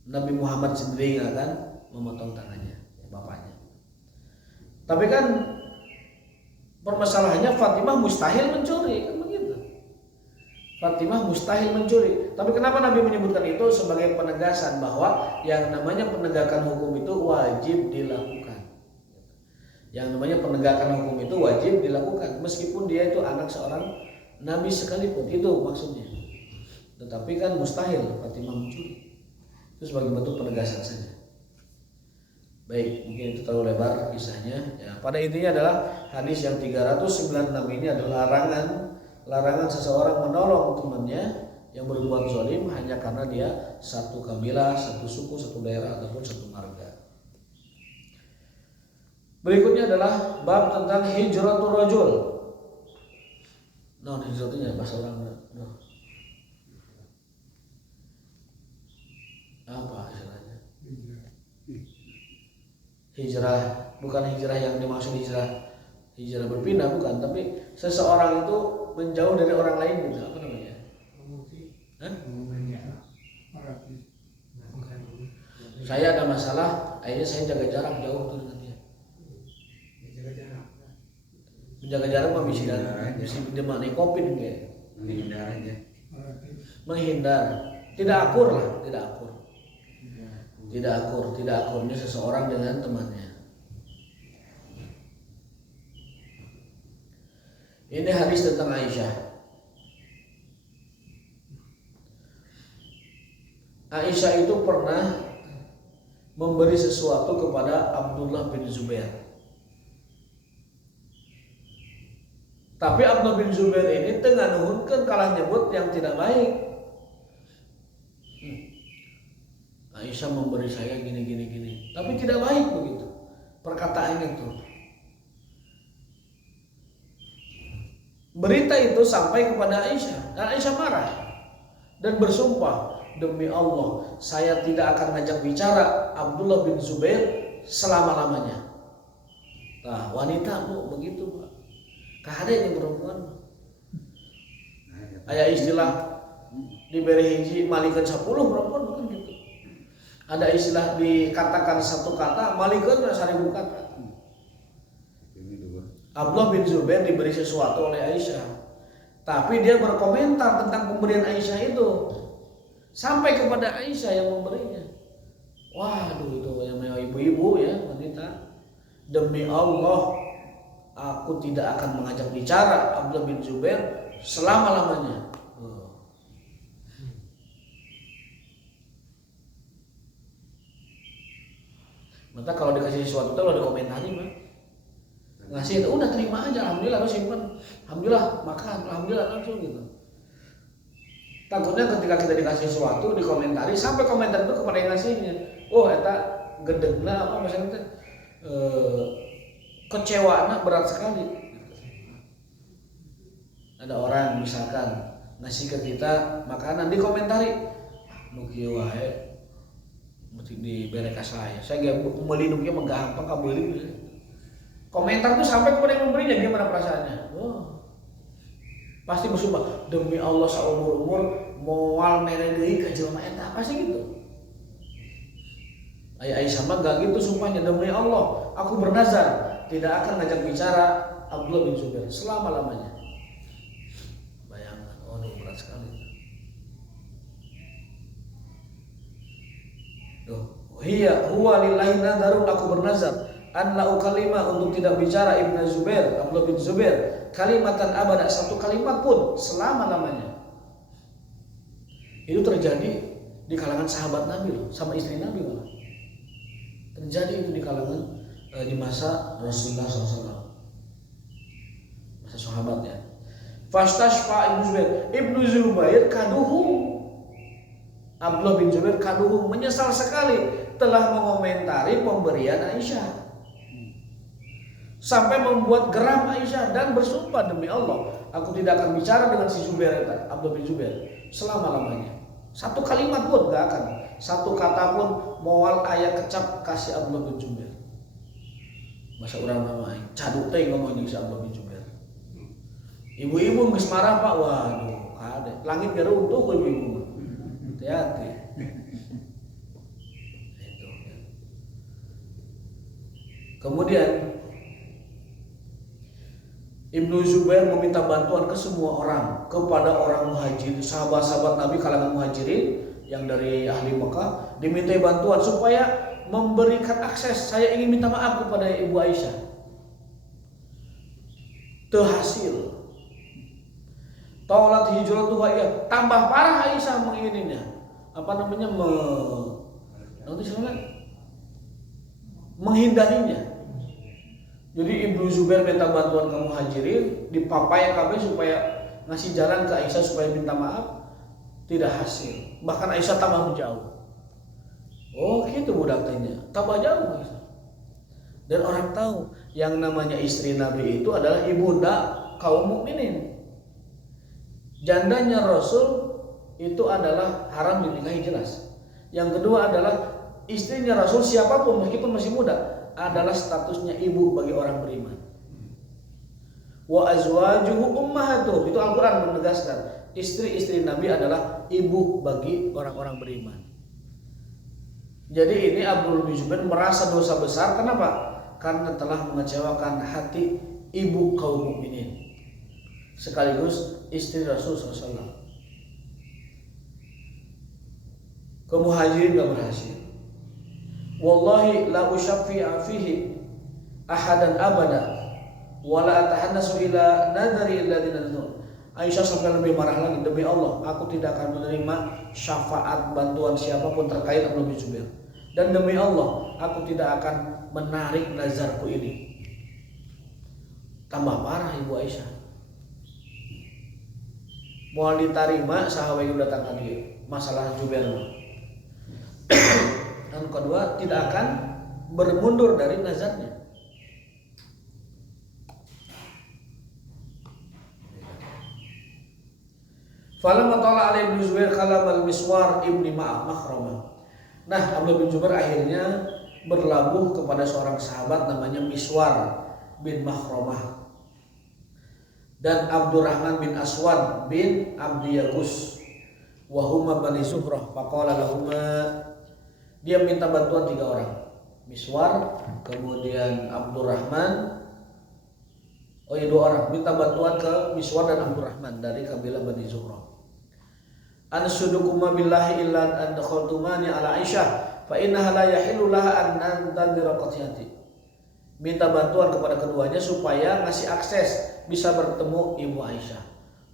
Nabi Muhammad sendiri akan memotong tangannya, bapaknya. Tapi kan permasalahannya Fatimah mustahil mencuri, kan begitu. Fatimah mustahil mencuri. Tapi kenapa Nabi menyebutkan itu sebagai penegasan bahwa yang namanya penegakan hukum itu wajib dilakukan. Yang namanya penegakan hukum itu wajib dilakukan meskipun dia itu anak seorang Nabi sekalipun, itu maksudnya. Tetapi kan mustahil Fatimah mencuri. Itu sebagai bentuk penegasan saja. Baik, mungkin itu terlalu lebar kisahnya. Ya, pada intinya adalah hadis yang 396 ini adalah larangan seseorang menolong temannya yang berbuat zalim hanya karena dia satu kabilah, satu suku, satu daerah ataupun satu marga. Berikutnya adalah bab tentang hijratul rajul. Non hijratunya bahasa orang. Apa istilahnya? Hijrah, bukan hijrah yang dimaksud hijrah berpindah, bukan, tapi seseorang itu menjauh dari orang lain gitu, apa namanya? Saya ada masalah, akhirnya saya jaga jarak jauh tuh dengan dia. Menjaga jarak mah bisa dimaknai COVID gitu. Menghindar aja. Menghindar, tidak akur lah, tidak akurnya seseorang dengan temannya. Ini hadis tentang Aisyah. Aisyah itu pernah memberi sesuatu kepada Abdullah bin Zubair. Tapi Abdullah bin Zubair ini tengah nuhunkeun kalah nyebut yang tidak baik. Aisyah memberi saya gini, tapi tidak baik begitu perkataannya itu. Berita itu sampai kepada Aisyah dan Aisyah marah dan bersumpah, demi Allah saya tidak akan ngajak bicara Abdullah bin Zubair selama-lamanya. Nah, wanita bu begitu Pak. Kahade yang perempuan. Aya istilah diberi hiji malikeun 10 perempuan bukan gitu. Ada istilah dikatakan satu kata malikeun 1000 kata. Abdullah bin Zubair diberi sesuatu oleh Aisyah, tapi dia berkomentar tentang pemberian Aisyah itu sampai kepada Aisyah yang memberinya. Waduh, itu yang ibu-ibu ya, wanita. Demi Allah, aku tidak akan mengajak bicara Abdullah bin Zubair selama-lamanya. Maka kalau dikasih sesuatu itu udah dikomentari mah. Ngasih itu udah terima aja, alhamdulillah lo simpen, alhamdulillah makan, alhamdulillah langsung gitu. Takutnya ketika kita dikasih sesuatu dikomentari sampai komentar itu kepada yang ngasihnya, oh eta gedegna apa misalnya kecewaannya berat sekali. Ada orang misalkan ngasih ke kita makanan dikomentari, mugi wae mesti dibere ka saya gak meuli nu kieu mah gampang kabeuli. Komentar itu sampai kepada yang memberinya, gimana perasaannya? Pasti bersumpah demi Allah saumur-umur moal mere deui ka jelema eta, pasti gitu. Aisyah mah gak gitu sumpahnya, demi Allah aku bernazar tidak akan ngajak bicara Abdullah bin Zubair selama-lamanya. Bayangkan, ini berat sekali. Huwa lillahi nadarun, aku bernazar an la ukalima untuk tidak bicara Ibnu Zubair, Abdullah bin Zubair kalimatan abada, satu kalimat pun selama-lamanya. Itu terjadi di kalangan sahabat Nabi loh, sama istri Nabi malah. Terjadi itu di kalangan di masa Rasulullah SAW, masa sahabatnya. Fastashfa Ibnu Zubair kaduhu, Abdullah bin Zubair kaduhung menyesal sekali telah mengomentari pemberian Aisyah. Sampai membuat geram Aisyah dan bersumpah demi Allah, aku tidak akan bicara dengan si Zubair, Abdullah bin Zubair, selama-lamanya. Satu kalimat pun gak akan, satu kata pun moal ayat kecap kasih Abdullah bin Zubair. Masa orang nama caduk teh ngomong si Abdullah bin Zubair. Ibu-ibu geus marah Pak, waduh, ada langit geruntuh ku ibu-ibu. Hati-hati. Itu. Kemudian Ibnu Zubair meminta bantuan ke semua orang, kepada orang muhajirin, sahabat-sahabat Nabi kalangan muhajirin yang dari ahli Mekah, diminta bantuan supaya memberikan akses. Saya ingin minta maaf kepada Ibu Aisyah. Terhasil. Taulat hijratuha iya, tambah parah Aisyah mengininya. Menghindarinya. Jadi Ibnu Zubair minta bantuan ke muhajirin, dipapai KB supaya ngasih jalan ke Aisyah supaya minta maaf, tidak hasil. Bahkan Aisyah tambah menjauh. Oh gitu budak tanya, tambah jauh Aisyah. Dan orang tahu yang namanya istri Nabi itu adalah ibunda kaum mukminin. Jandanya Rasul itu adalah haram dinikahi jelas. Yang kedua adalah istrinya Rasul siapapun meskipun masih muda adalah statusnya ibu bagi orang beriman. Wa azwajuhu ummahatuh, itu Al-Qur'an menegaskan istri-istri Nabi adalah ibu bagi orang-orang beriman. Jadi ini Abdullah bin Zubair merasa dosa besar. Kenapa? Karena telah mengecewakan hati ibu kaum mukminin sekaligus istri Rasul SAW. Ke muhajirin gak berhasil. Wallahi la usyaffi'a fihi ahadan abada wala atahannasu ila nadari alladhina nadhur. Aisyah sampai lebih marah lagi, demi Allah aku tidak akan menerima syafaat bantuan siapapun terkait Abdullah bin Zubair, dan demi Allah aku tidak akan menarik nazarku ini. Tambah parah Ibu Aisyah. Mau diterima sahabat yang datang ke dia masalah Zubair. Dan kedua tidak akan bermundur dari nazarnya. Falamma tala alaihi bin Zubair kalam al-Miswar ibni Makhramah. Nah, Abdullah bin Zubair akhirnya berlabuh kepada seorang sahabat namanya Miswar bin Makhramah dan Abdurrahman bin Aswad bin Abdi Yagus wa huma bani Zuhrah. Faqala lahuma, dia minta bantuan 3 orang, Miswar, kemudian Abdurrahman, 2 orang, minta bantuan ke Miswar dan Abdurrahman dari kabilah Bani Zuhrah. Ansudukuma billahi illa an dakhaltumani ala Aisyah fa innaha la yahillu laha an tantadira qatiyati. Minta bantuan kepada keduanya supaya ngasih akses bisa bertemu Ibu Aisyah.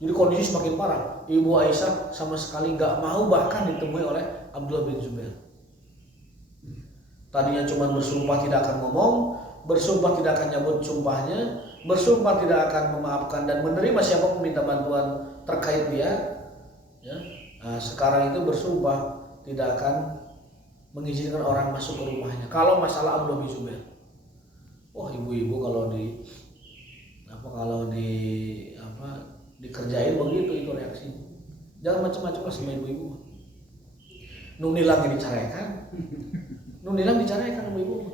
Jadi kondisi semakin parah. Ibu Aisyah sama sekali nggak mau bahkan ditemui oleh Abdullah bin Zubair. Tadinya cuma bersumpah tidak akan ngomong, bersumpah tidak akan nyabut sumpahnya, bersumpah tidak akan memaafkan dan menerima siapapun minta bantuan terkait dia. Ya. Nah, sekarang itu bersumpah tidak akan mengizinkan orang masuk ke rumahnya. Kalau masalah Abdullah bin Zubair, wah ibu-ibu kalau dikerjain begitu itu reaksinya. Jangan macam-macam sama ibu-ibu. Nunilang diceraikan. Nunilang diceraikan sama ibu.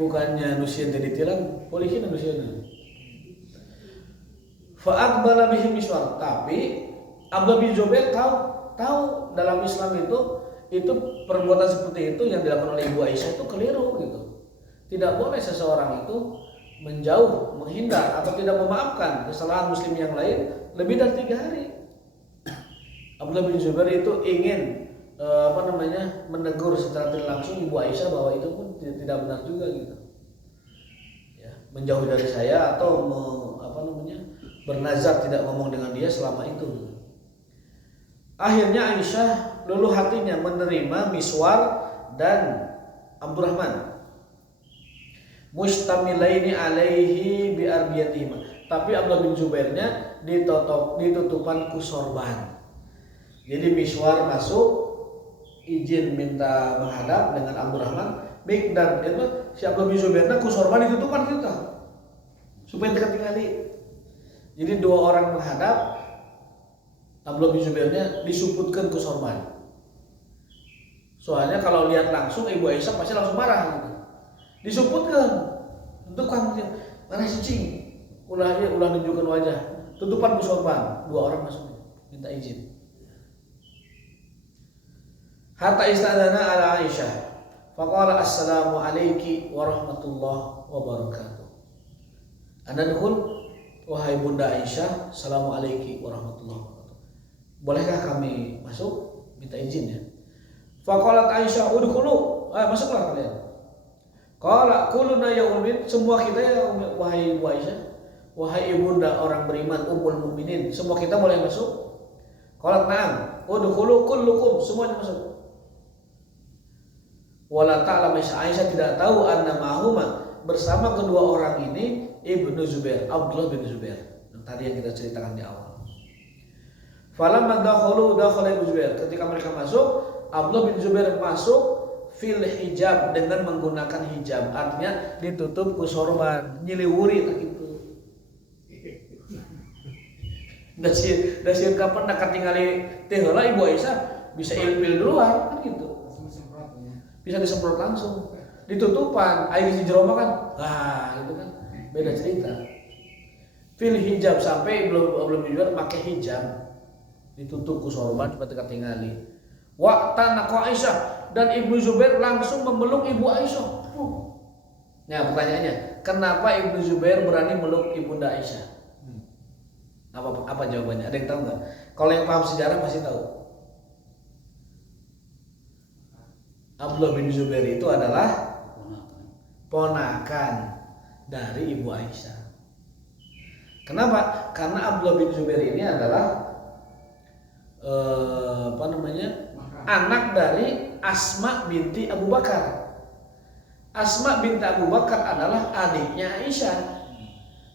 Bukannya nusieun teh ditilang, polisi nusieun. Fa aqbala bihi Miswar, tapi Abdullah bin Zubair tahu dalam Islam itu perbuatan seperti itu yang dilakukan oleh Ibu Aisyah itu keliru gitu. Tidak boleh seseorang itu menjauh, menghindar atau tidak memaafkan kesalahan muslim yang lain lebih dari 3 hari. Abdullah bin Zubair itu ingin menegur secara tidak langsung Ibu Aisyah bahwa itu pun tidak benar juga gitu. Ya, menjauh dari saya atau bernazar tidak ngomong dengan dia selama itu. Akhirnya Aisyah luluh hatinya menerima Miswar dan Abdurrahman. Mustamilaini alaihi bi arbiyatihima. Tapi Abdullah bin Zubairnya ditutupan ku sorban. Jadi Miswar masuk, izin minta menghadap dengan Abdurrahman. Baik, dan itu si Abdullah bin Zubair ku sorban ditutupan kita supaya tidak tinggali. Jadi dua orang menghadap, Abdullah bin Zubairnya disuputkan ku sorban. Soalnya kalau lihat langsung Ibu Aisyah pasti langsung marah gitu. Disuputkan, tentukan mana cicing, ulah nunjukkan wajah, tutupan ku sorban, dua orang masuk minta izin. Hatta istadana ala Aisyah, faqala assalamu alayki warahmatullahi wabarakatuh. Anda dukun, wahai Bunda Aisyah, assalamu alayki warahmatullahi wabarakatuh. Bolehkah kami masuk? Minta izin ya. Faqalat Aisyah udkhulu, masuklah kalian. Qala kuluna ya ummin, semua kita ya wahai Ibu Aisyah, wahai ibunda orang beriman ummul mukminin, semua kita boleh masuk. Qalat na'am, udkhulu kullukum, semuanya masuk. Wala ta'lam Aisyah tidak tahu anna ma'huma, bersama kedua orang ini Ibnu Zubair, Abdullah bin Zubair, yang tadi yang kita ceritakan di awal. Falamma dakhala Ibnu Zubair, ketika mereka masuk, Abdullah bin Zubair masuk fil hijab dengan menggunakan hijab, artinya ditutup ku sorban, nyiliwuri tak gitu. Dasieun kapan nak katingali teh heula Ibu Aisyah bisa ilpil duluan kan gitu. Bisa disemprot langsung. Ditutupan, air di jero kan. Gitu kan. Beda cerita. Fil hijab sampai belum juga pakai hijab. Ditutup ku sorban supaya tidak tinggali. Wa tanaqo Aisyah, dan Ibnu Zubair langsung memeluk Ibu Aisyah. Nah, pertanyaannya, kenapa Ibnu Zubair berani meluk Ibunda Aisyah? Apa jawabannya? Ada yang tahu nggak? Kalau yang paham sejarah pasti tahu. Abdullah bin Zubair itu adalah ponakan dari Ibu Aisyah. Kenapa? Karena Abdullah bin Zubair ini adalah anak dari Asma binti Abu Bakar. Asma binti Abu Bakar adalah adiknya Aisyah.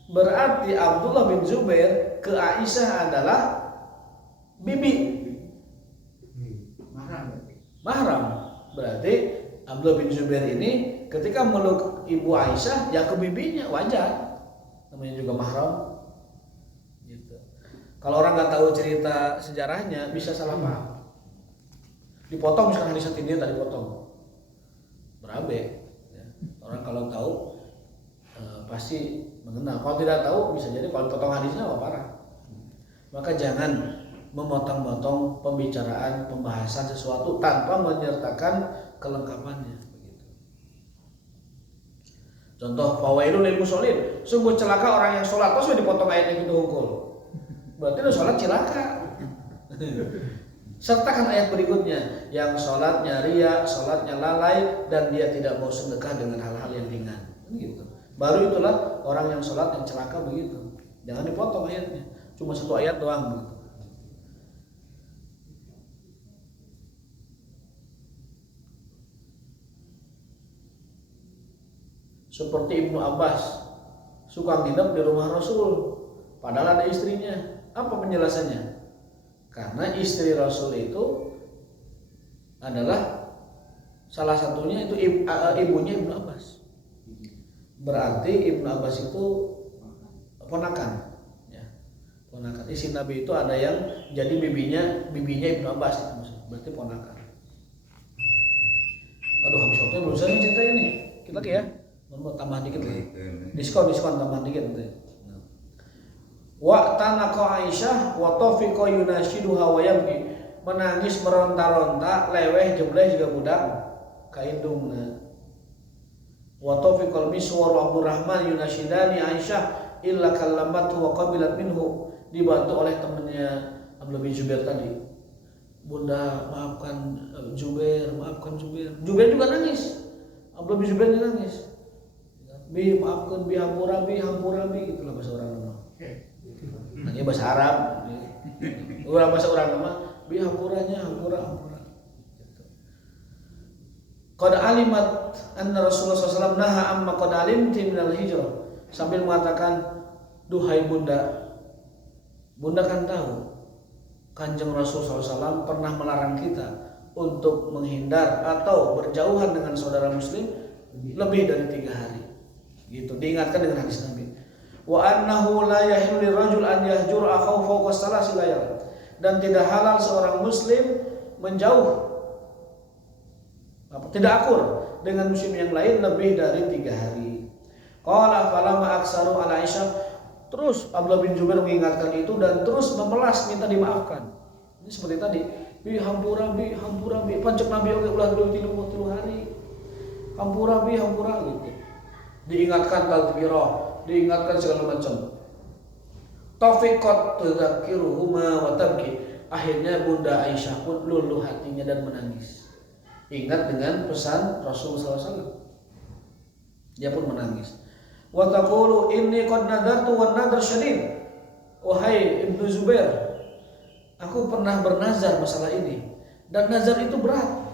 Berarti Abdullah bin Zubair ke Aisyah adalah bibi. Mahram. Berarti Abdullah bin Zubair ini ketika meluk Ibu Aisyah ya ke bibinya, wajar. Namanya juga mahram. Gitu. Kalau orang nggak tahu cerita sejarahnya bisa salah paham. Dipotong misalkan hadis ini tadi potong berabe ya. Orang kalau tahu pasti mengenal, kalau tidak tahu bisa jadi kalau potong hadisnya apa parah. Maka jangan memotong-motong pembicaraan pembahasan sesuatu tanpa menyertakan kelengkapannya begitu. Contoh fawailul lil musholin, sungguh celaka orang yang sholat terus dipotong ayatnya gitu hukum, berarti lu sholat celaka. Sertakan ayat berikutnya, yang sholatnya riya, sholatnya lalai, dan dia tidak mau sedekah dengan hal-hal yang ringan, gitu. Baru itulah orang yang sholat yang celaka begitu. Jangan dipotong ayatnya, cuma satu ayat doang gitu. Seperti Ibnu Abbas suka nginep di rumah Rasul, padahal ada istrinya. Apa penjelasannya? Karena istri Rasul itu adalah salah satunya itu ibunya Ibnu Abbas. Berarti Ibnu Abbas itu ponakan, ya. Ponakan. Istri Nabi itu ada yang jadi bibinya Ibnu Abbas itu, berarti ponakan. Aduh, habis waktunya belum selesai cerita ini. Kita lagi ya. Mau tambah dikit lagi. Diskon tambah dikit. Wa tanaqa Aisyah wa tafiqa yunashiduha wa yabki, menangis meronta-ronta leweh jebleh juga budak kaindungna. Wa tafiqal miswar wa Abdurrahman yunashidani Aisyah illa kallamatu wa qabilat minhu, dibantu oleh temannya Abdullah bin Zubair tadi. Bunda maafkan Zubair, maafkan Zubair. Zubair juga nangis. Abdullah bin Zubair nangis. Bi maafkan bi hampurabi itulah bahasa orang nama. Ini bahasa Arab. Orang bahasa orang nama bi hampura. Qad alimat anna Rasulullah SAW naha amma qad alimti minal hijrah, sambil mengatakan, duhai bunda kan tahu Kanjeng Rasul SAW pernah melarang kita untuk menghindar atau berjauhan dengan saudara muslim lebih dari 3 hari. Gitu, diingatkan dengan hadis Nabi. Wa annahu la yahillu lirajul an yahjura akhahu fawqa salasi layal. Dan tidak halal seorang muslim menjauh tidak akur dengan muslim yang lain lebih dari 3 hari. Qala falama aksaru ala Aisyah. Terus Abdullah bin Zubair mengingatkan itu dan terus memelas minta dimaafkan. Ini seperti tadi, bi hampura pancek Nabi oge ulah 3 hari. Hampura gitu. Diingatkan talbirah, diingatkan segala macam. Tafiqat tudzakiruhuma wa tabki. Akhirnya Bunda Aisyah pun luluh hatinya dan menangis. Ingat dengan pesan Rasulullah SAW. Dia pun menangis. Wa taqulu inni qad nadartu wan nadar syadid. Wahai Ibnu Zubair, aku pernah bernazar masalah ini dan nazar itu berat.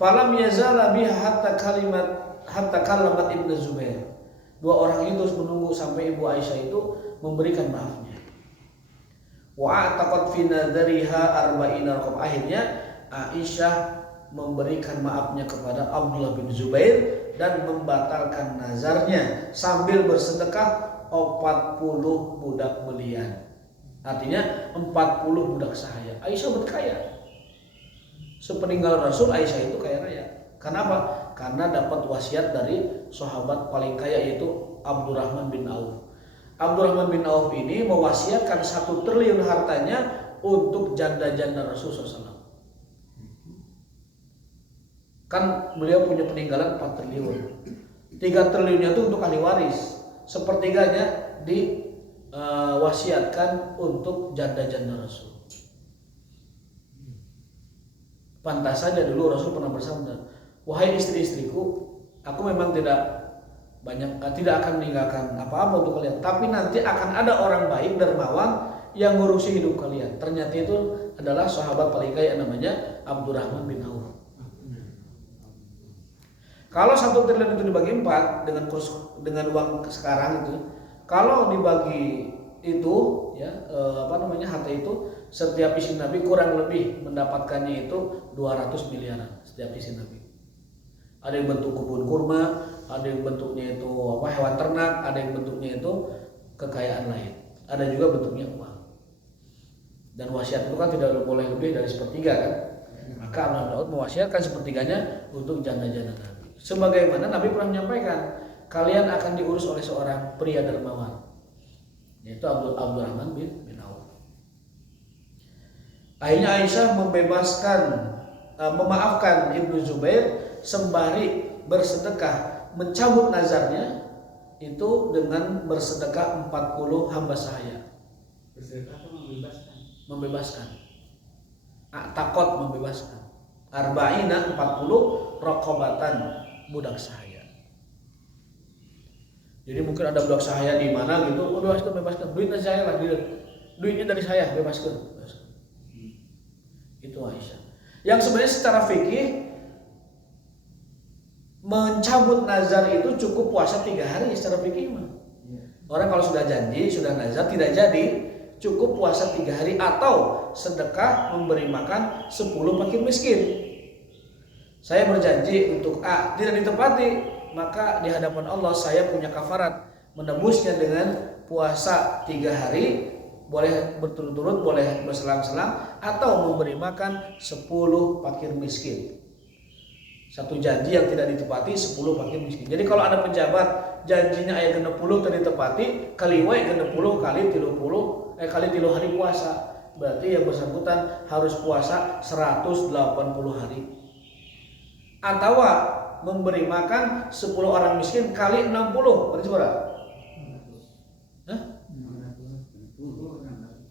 Falam yazala biha hatta kalamat Ibnu Zubair. 2 orang itu menunggu sampai Ibu Aisyah itu memberikan maafnya. Wa a'taqad fi nadariha arba'ina raqab. Akhirnya Aisyah memberikan maafnya kepada Abdullah bin Zubair dan membatalkan nazarnya sambil bersedekah 40 budak belian. Artinya 40 budak sahaya. Aisyah berkaya. Sepeninggal Rasul, Aisyah itu kaya raya. Kenapa? Karena dapat wasiat dari sahabat paling kaya yaitu Abdurrahman bin Auf. Abdurrahman bin Auf ini mewasiatkan 1 triliun hartanya untuk janda-janda Rasulullah SAW. Kan beliau punya peninggalan 4 triliun. 3 triliunnya itu untuk ahli waris. Sepertiganya diwasiatkan untuk janda-janda Rasul. Pantas saja dulu Rasul pernah bersabda, wahai istri-istriku, aku memang tidak akan meninggalkan apa-apa untuk kalian, tapi nanti akan ada orang baik dermawan yang ngurusi hidup kalian. Ternyata itu adalah sahabat paling kaya namanya Abdurrahman bin Auf. Kalau 1 triliun itu dibagi 4 dengan uang sekarang itu, kalau dibagi itu ya harta itu, setiap istri Nabi kurang lebih mendapatkannya itu 200 miliaran setiap istri Nabi. Ada yang bentuk kebun kurma, ada yang bentuknya itu hewan ternak, ada yang bentuknya itu kekayaan lain, ada juga bentuknya uang. Dan wasiat itu kan tidak boleh lebih dari 1/3 kan. Maka Imam Daud mewasiatkan 1/3-nya untuk janda-janda Nabi. Sebagaimana Nabi pernah menyampaikan, kalian akan diurus oleh seorang pria dermawan, yaitu Abdurrahman bin Auf. Akhirnya Aisyah memaafkan Ibnu Zubair sembari bersedekah mencabut nazarnya itu dengan bersedekah 40 hamba sahaya. Bersedekah itu Membebaskan. Takot membebaskan. Arba'ina 40 raqabatan budak sahaya. Jadi mungkin ada budak sahaya di mana gitu, bebaskan. Duitnya saya lah, duitnya dari saya, bebaskan. Itu Aisyah. Yang sebenarnya secara fikih mencabut nazar itu cukup puasa 3 hari secara fikih mah. Orang kalau sudah janji, sudah nazar tidak jadi, cukup puasa 3 hari atau sedekah memberi makan 10 fakir miskin. Saya berjanji untuk A tidak ditepati, maka di hadapan Allah saya punya kafarat menebusnya dengan puasa 3 hari, boleh berturut-turut, boleh berselang-selang, atau memberi makan 10 fakir miskin. Satu janji yang tidak ditepati 10 fakir miskin. Jadi kalau ada pejabat janjinya aya 60 tidak ditepati, kali wae 60 kali 30 kali 3 hari puasa. Berarti yang bersangkutan harus puasa 180 hari. Atau memberi makan 10 orang miskin kali 60, berarti berapa?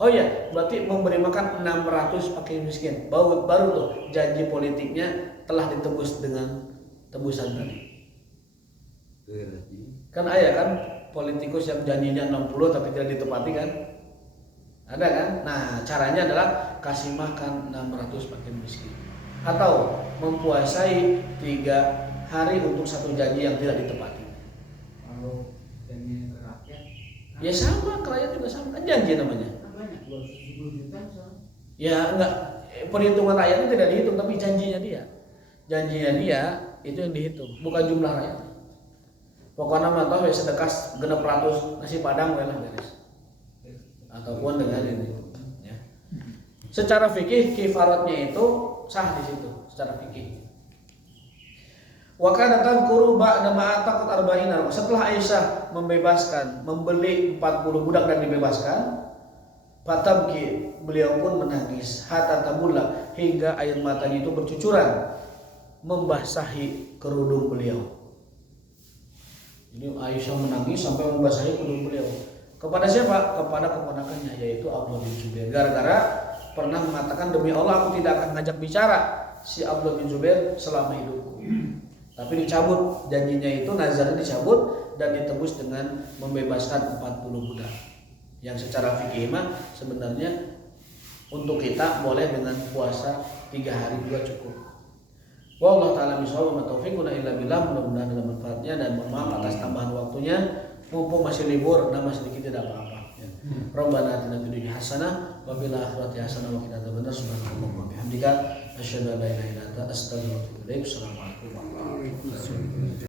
Oh iya, berarti memberi makan 600 fakir miskin. Baru tuh janji politiknya telah ditebus dengan tebusan tadi. Kan ada kan politikus yang janjinya 60 tapi tidak ditepati kan? Ada kan? Nah, caranya adalah kasih makan 600 fakir miskin. Atau mempuasai 3 hari untuk 1 janji yang tidak ditepati. Kalau janji rakyat, Ya sama, klien juga sama, kan janji namanya. banyak 270 juta misalnya. Ya enggak, perhitungan rakyatnya tidak dihitung, tapi janjinya dia. Janjinya dia itu yang dihitung, bukan jumlah rakyat. Pokoknya mah toh sedekah 600 nasi padang we lah beres. Ataupun dengan ini ya. Secara fikih kifaratnya itu sah di situ secara fikih. Wa kana tadhkuru ba'da ma ataqat arba'ina. Setelah Aisyah membeli 40 budak dan dibebaskan, fatabki, beliau pun menangis hatta tabulla, hingga air matanya itu bercucuran membasahi kerudung beliau. Jadi Aisyah menangis sampai membasahi kerudung beliau. Kepada siapa? Kepada keponakannya, yaitu Abdullah bin Zubair. Gara-gara pernah mengatakan, demi Allah aku tidak akan ngajak bicara si Abdullah bin Zubair selama hidupku. Tapi dicabut janjinya itu, nazarnya dicabut dan ditebus dengan membebaskan 40 budak. Yang secara fikih mah sebenarnya untuk kita boleh dengan puasa 3 hari 2 cukup. Wallahu ta'ala bishawab, wa taufiquna illa billah. Mudah-mudahan ada manfaatnya dan mohon maaf atas tambahan waktunya. Mumpung masih libur, nama sedikit tidak apa-apa. Rabbana atina fid dunya hasanah wa fil akhirati hasanah wa qina adzabannar. Subhanakallahumma wa bihamdika asyhadu an la ilaha illa anta astaghfiruka wa atubu ilaik. Assalamualaikum warahmatullahi wabarakatuh.